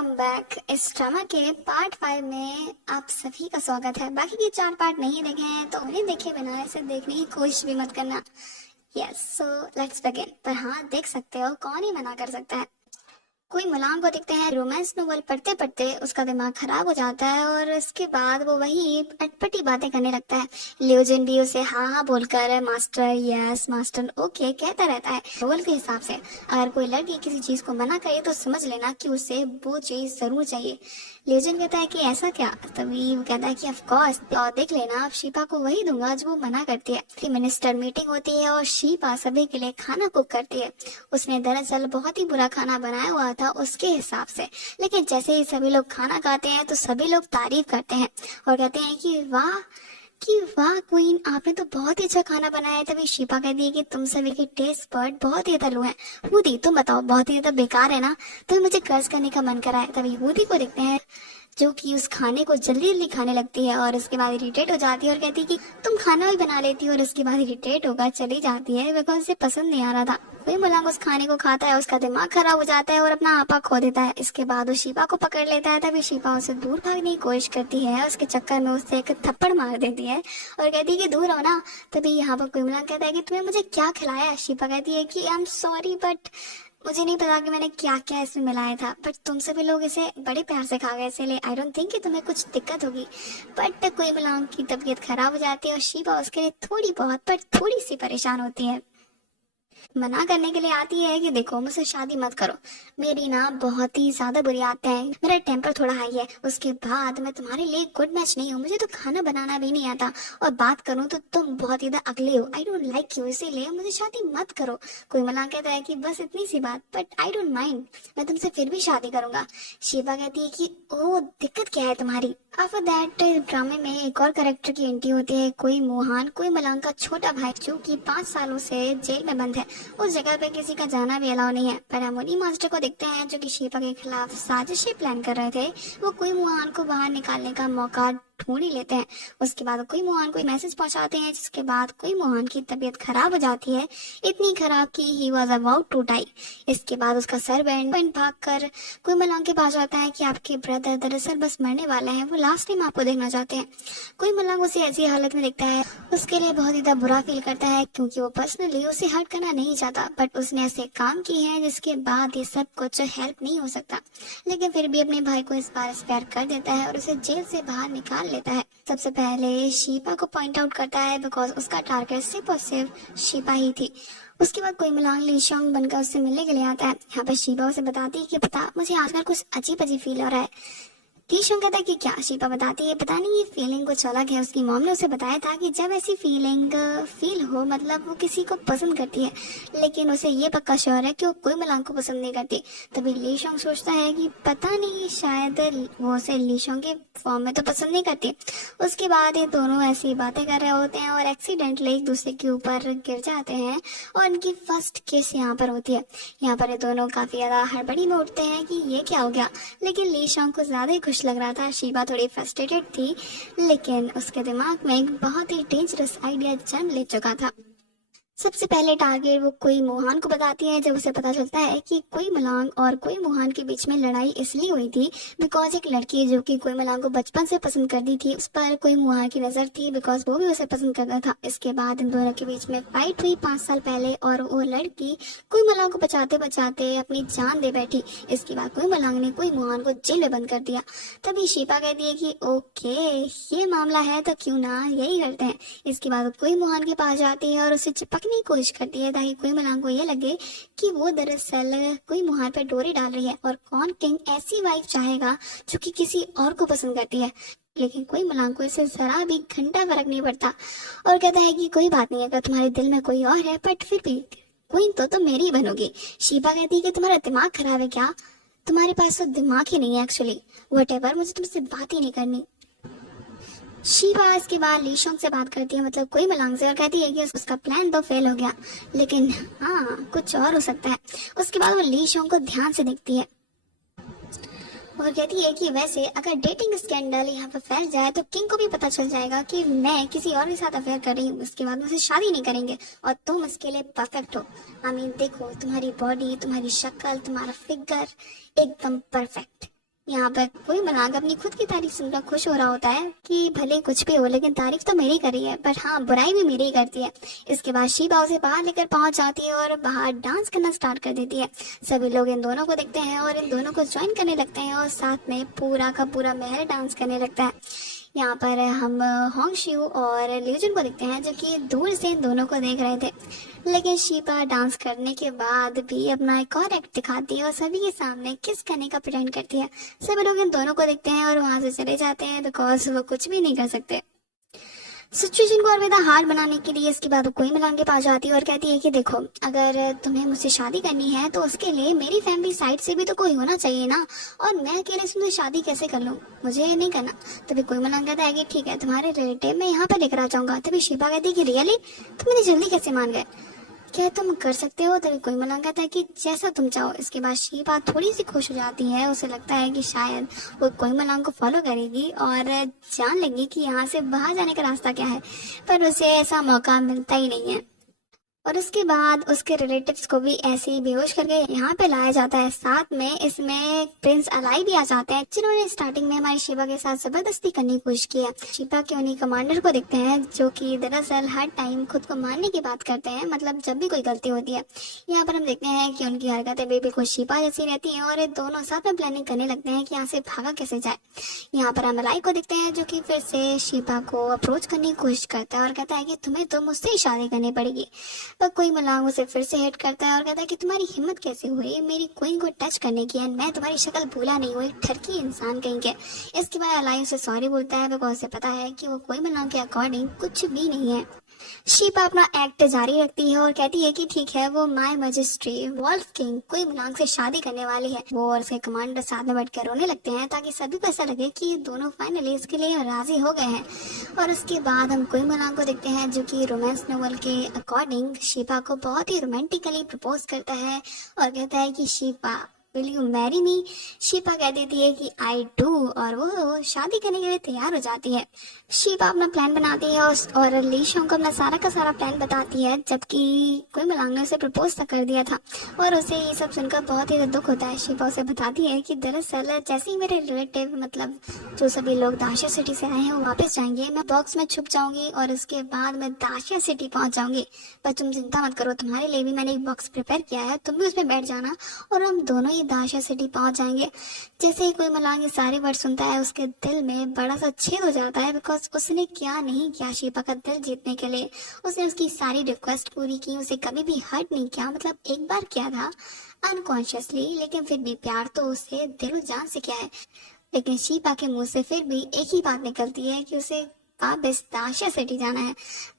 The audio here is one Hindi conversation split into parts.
Welcome back. इस ड्रामा के पार्ट 5 में आप सभी का स्वागत है। बाकी के 4 पार्ट नहीं देखे हैं तो उन्हें देखे बिना इसे देखने की कोशिश भी मत करना। Yes, so let's begin. पर हाँ, देख सकते हो, कौन ही मना कर सकता है। कोई मुलाम को दिखते हैं रोमांस नोवेल पढ़ते पढ़ते उसका दिमाग खराब हो जाता है और इसके बाद वो वही अटपटी बातें करने लगता है। लियोजिन भी उसे हाँ हाँ बोलकर मास्टर यस मास्टर ओके कहता रहता है। रोल के हिसाब से अगर कोई लड़की किसी चीज को मना करे तो समझ लेना कि उसे वो चीज जरूर चाहिए। लियोजिन कहता है कि ऐसा क्या? तभी वो कहता है कि ऑफ कोर्स, और देख लेना अब शीपा को वही दूंगा जो वो मना करती है। कि मिनिस्टर मीटिंग होती है और शीपा सभी के लिए खाना कुक करती है। उसने दरअसल बहुत ही बुरा खाना बनाया हुआ था उसके हिसाब से, लेकिन जैसे ही सभी लोग खाना खाते हैं तो सभी लोग तारीफ करते हैं और कहते हैं कि वाह क्वीन, आपने तो बहुत ही अच्छा खाना बनाया है। तभी शीपा कहती है कि तुम सभी के टेस्ट बर्ड बहुत ही तलु हैं। हूदी तुम बताओ, बहुत ही ज्यादा बेकार है ना? तो मुझे कर्ज करने का मन करा है। तभी हूदी को देखते हैं जो कि उस खाने को जल्दी जल्दी खाने लगती है और उसके बाद इरिटेट हो जाती है और कहती है कि तुम खाना भी बना लेती हो, और उसके बाद इरिटेट होकर चली जाती है बिकॉज उसे पसंद नहीं आ रहा था। कोई मुलांग उस खाने को खाता है, उसका दिमाग खराब हो जाता है और अपना आपा खो देता है। इसके बाद वो शीपा को पकड़ लेता है। तभी शीपा उसे दूर भागने की कोशिश करती है, उसके चक्कर में उससे एक थप्पड़ मार देती है और कहती है कि दूर हो ना। तभी यहाँ पर कोई मुलांग कहता है कि तुम्हें मुझे क्या खिलाया? शीपा कहती है कि आई एम सॉरी बट मुझे नहीं पता कि मैंने क्या क्या इसमें मिलाया था, बट तुम सभी लोग इसे बड़े प्यार से खा गए, इसलिए आई डोंट थिंक कि तुम्हें कुछ दिक्कत होगी। बट कोई मुलांग की तबीयत खराब हो जाती है और शीबा उसके लिए थोड़ी बहुत पर थोड़ी सी परेशान होती है। मना करने के लिए आती है कि देखो मुझसे शादी मत करो, मेरी ना बहुत ही ज्यादा बुरी आदतें हैं, मेरा टेम्पर थोड़ा हाई है। उसके बाद मैं तुम्हारे लिए गुड मैच नहीं हूँ, मुझे तो खाना बनाना भी नहीं आता, और बात करूँ तो तुम बहुत ही अगले हो, आई डोंट लाइक यू, इसीलिए मुझे शादी मत करो। कोई मना कहता है कि बस इतनी सी बात, बट आई डोंट माइंड, मैं तुमसे फिर भी शादी करूंगा। शीबा कहती है कि ओ दिक्कत क्या है तुम्हारी? आफ्टर दैट ड्रामे में एक और कैरेक्टर की एंट्री होती है, कोई मोहन, कोई मलांग का छोटा भाई जो कि 5 सालों से जेल में बंद है। उस जगह पे किसी का जाना भी अलाउ नहीं है। पर अमोनी मास्टर को देखते हैं जो कि शीपा के खिलाफ साजिशें प्लान कर रहे थे। वो कोई मुहान को बाहर निकालने का मौका ढूंढ ही लेते हैं। उसके बाद कोई मुहान को मैसेज पहुंचाते हैं, जिसके बाद कोई मुहान की तबीयत खराब हो जाती है, इतनी खराब कि he was about to die. इसके बाद उसका सर बैंड भाग कर कोई मलांग के पास आता है कि आपके ब्रदर दरअसल बस मरने वाला है, वो लास्ट टाइम आपको देखना चाहते हैं। कोई मलांग उसे ऐसी हालत में देखता है, उसके लिए बहुत ही बुरा फील करता है क्योंकि वो पर्सनली उसे हर्ट करना नहीं चाहता, बट उसने ऐसे काम किए हैं जिसके बाद ये सब कुछ हेल्प नहीं हो सकता। लेकिन फिर भी अपने भाई को इस बार स्पेयर कर देता है और उसे जेल से बाहर निकाल लेता है। सबसे पहले शीपा को पॉइंट आउट करता है बिकॉज उसका टारगेट सिर्फ और सिर्फ शीपा ही थी। उसके बाद कोई मिलांग लीशोंग बनकर उससे मिलने के लिए आता है। यहाँ पर शीपा उसे बताती है कि पता मुझे आजकल कुछ अजीब अजीब फील हो रहा है। लीशोंग कहता है कि क्या? शीपा बताती है पता नहीं ये फीलिंग कुछ अलग है। उसकी मॉम ने उसे बताया था कि जब ऐसी फीलिंग फील हो मतलब वो किसी को पसंद करती है, लेकिन उसे ये पक्का श्योर है कि वो कोई मलांग को पसंद नहीं करती। तभी लीशोंग सोचता है कि पता नहीं शायद वो उसे लीशोंग के फॉर्म में तो पसंद नहीं करती। उसके बाद ये दोनों ऐसी बातें कर रहे होते हैं और एक्सीडेंटली एक दूसरे के ऊपर गिर जाते हैं और इनकी फर्स्ट किस यहाँ पर होती है। यहाँ पर ये दोनों काफी ज्यादा हड़बड़ी में उठते हैं कि ये क्या हो गया, लेकिन लीशोंग को ज्यादा ही खुश लग रहा था। शीबा थोड़ी फ्रस्ट्रेटेड थी, लेकिन उसके दिमाग में एक बहुत ही डेंजरस आइडिया जन्म ले चुका था। सबसे पहले टारगेट वो कोई मोहान को बताती है जब उसे पता चलता है कि कोई मलांग और कोई मोहान के बीच में लड़ाई इसलिए हुई थी बिकॉज एक लड़की जो कि कोई मलांग को बचपन से पसंद करती थी उस पर कोई मोहान की नजर थी बिकॉज वो भी उसे पसंद करता था। इसके बाद इन दोनों के बीच में फाइट हुई 5 साल पहले और वो लड़की कोई मलांग को बचाते बचाते अपनी जान दे बैठी। इसके बाद कोई मलांग ने कोई मोहान को जेल में बंद कर दिया। तभी शीपा कहती है कि ओके ये मामला है तो क्यों ना यही करते हैं। इसके बाद कोई मोहान के पास जाती है और उसे चिपकने की कोशिश करती है ताकि कोई मलांग को ये लगे कि वो दरअसल कोई मुहान पर डोरी डाल रही है। और कौन किंग ऐसी वाइफ चाहेगा जो कि किसी और को पसंद करती है। लेकिन कोई मलांग को इससे जरा भी घंटा फर्क नहीं पड़ता और कहता है कि कोई बात नहीं, अगर तुम्हारे दिल में कोई और है बट फिर भी क्वीन तो मेरी बनोगी। शीबा कहती है कि तुम्हारा दिमाग खराब है क्या? तुम्हारे पास तो दिमाग ही नहीं है एक्चुअली। व्हाटएवर, मुझे तुमसे बात ही नहीं करनी। शीबा इसके बाद लीशोंग से बात करती है, मतलब कोई मलांग से, और कहती है कि उसका प्लान तो फेल हो गया लेकिन हाँ कुछ और हो सकता है। उसके बाद वो लीशोंग को ध्यान से देखती है और कहती है कि वैसे अगर डेटिंग स्कैंडल यहाँ पर फैल जाए तो किंग को भी पता चल जाएगा कि मैं किसी और के साथ अफेयर कर रही हूँ। उसके बाद मुझसे शादी नहीं करेंगे और तुम इसके लिए परफेक्ट हो। आई मीन देखो तुम्हारी बॉडी, तुम्हारी शक्ल, तुम्हारा फिगर एकदम परफेक्ट। यहाँ पर कोई मलांग अपनी खुद की तारीफ सुनकर खुश हो रहा होता है कि भले कुछ भी हो लेकिन तारीफ तो मेरी करी है, बट हाँ बुराई भी मेरी ही करती है। इसके बाद शीबा उसे बाहर लेकर पहुंच जाती है और बाहर डांस करना स्टार्ट कर देती है। सभी लोग इन दोनों को देखते हैं और इन दोनों को ज्वाइन करने लगते हैं और साथ में पूरा का पूरा महल डांस करने लगता है। यहाँ पर हम होंग शिव और ल्यूजन को देखते हैं जो कि दूर से इन दोनों को देख रहे थे, लेकिन शीबा डांस करने के बाद भी अपना एक और एक्ट दिखाती है और सभी के सामने किस करने का प्रेटेंड करती है। सभी लोग इन दोनों को देखते हैं और वहां से चले जाते हैं बिकॉज वो कुछ भी नहीं कर सकते। सिचुएशन को और ज्यादा हार्ड बनाने के लिए इसके बाद वो कोई मिलान के पास जाती है और कहती है कि देखो, अगर तुम्हें मुझसे शादी करनी है तो उसके लिए मेरी फैमिली साइड से भी तो कोई होना चाहिए ना, और मैं अकेले से शादी कैसे कर लूँ, मुझे ये नहीं करना। तभी कोई मिलान कहता है कि ठीक है, तुम्हारे रिलेटिव मैं यहाँ पर लेकर आ जाऊंगा। तभी शिबा कहती है कि रियली, तुम इतनी जल्दी कैसे मान गए, क्या तुम कर सकते हो। तभी कोई मलांग कहता है कि जैसा तुम चाहो। इसके बाद शीबा थोड़ी सी खुश हो जाती है, उसे लगता है कि शायद वो कोई मलांग को फॉलो करेगी और जान लेगी कि यहाँ से बाहर जाने का रास्ता क्या है, पर उसे ऐसा मौका मिलता ही नहीं है। और उसके बाद उसके रिलेटिव्स को भी ऐसे ही बेहोश करके यहाँ पे लाया जाता है। साथ में इसमें प्रिंस अलाई भी आ जाते हैं, जिन्होंने स्टार्टिंग में हमारी शिबा के साथ जबरदस्ती करने की कोशिश की है। शिबा के उन्हीं कमांडर को देखते हैं जो कि दरअसल हर टाइम खुद को मारने की बात करते हैं, मतलब जब भी कोई गलती होती है। यहाँ पर हम देखते हैं कि उनकी हरकतें भी बिल्कुल शिबा जैसी रहती है और ये दोनों साथ में प्लानिंग करने लगते हैं कि यहाँ से भागा कैसे जाए। यहाँ पर हम अलाई को देखते हैं जो कि फिर से शिबा को अप्रोच करने की कोशिश करता है और कहता है कि तुम्हें तो मुझसे ही शादी करनी पड़ेगी। पर कोई मलांग उसे फिर से हिट करता है और कहता है कि तुम्हारी हिम्मत कैसे हुई मेरी क्वीन को टच करने की, एंड मैं तुम्हारी शक्ल भूला नहीं हुई, ठरकी इंसान कहीं के। इसके बाद अलाई उसे सॉरी बोलता है बिकॉज उसे पता है कि वो कोई मलांग के अकॉर्डिंग कुछ भी नहीं है। शिबा अपना एक्ट जारी रखती है और कहती है कि ठीक है, वो माय मैजेस्टी वॉल्फ किंग कोई मलांग से शादी करने वाली है। वो और उसके कमांडर साथ में बैठकर रोने लगते हैं ताकि सभी को ऐसा लगे कि दोनों फाइनली इसके लिए राजी हो गए हैं। और उसके बाद हम कोई मलांग को देखते हैं जो कि रोमांस नोवेल के अकॉर्डिंग शिबा को बहुत ही रोमांटिकली प्रपोज करता है और कहता है कि Shiba will you marry me. Shiba कह देती है कि आई डू और वो शादी करने के लिए तैयार हो जाती है। शिबा अपना प्लान बनाती है और ली शोंग को अपना सारा का सारा प्लान बताती है, जबकि कोई मलांग ने उसे प्रपोज तक कर दिया था और उसे ये सब सुनकर बहुत ही दुख होता है। शिबा उसे बताती है कि दरअसल जैसे ही मेरे रिलेटिव मतलब जो सभी लोग दाशिया सिटी से आए हैं वो वापस जाएंगे, मैं बॉक्स में छुप जाऊंगी और उसके बाद मैं दाशिया सिटी पहुंच जाऊंगी। पर तुम चिंता मत करो, तुम्हारे लिए भी मैंने एक बॉक्स प्रिपेयर किया है, तुम भी उसमें बैठ जाना और हम दोनों दाशिया सिटी पहुंच जाएंगे। जैसे ही कोई मलांग ये सारे वर्ड सुनता है उसके दिल में बड़ा सा छेद हो जाता है बिकॉज उसने क्या नहीं किया शिबा का दिल जीतने के लिए। उसने उसकी सारी रिक्वेस्ट पूरी की, उसे कभी भी हर्ट नहीं किया, मतलब एक बार किया था अनकॉन्शियसली, लेकिन फिर भी प्यार तो उसे दिलो जान से किया है। लेकिन शिबा के मुंह से फिर भी एक ही बात निकलती है कि उसे वापस दाशिया सिटी जाना है।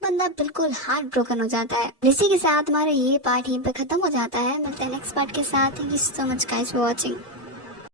बंदा बिल्कुल हार्ट ब्रोकन हो जाता है। इसी के साथ हमारा ये पार्ट यहीं पे खत्म हो जाता है। मिलते हैं नेक्स्ट पार्ट के साथ। Thank you so much guys for watching.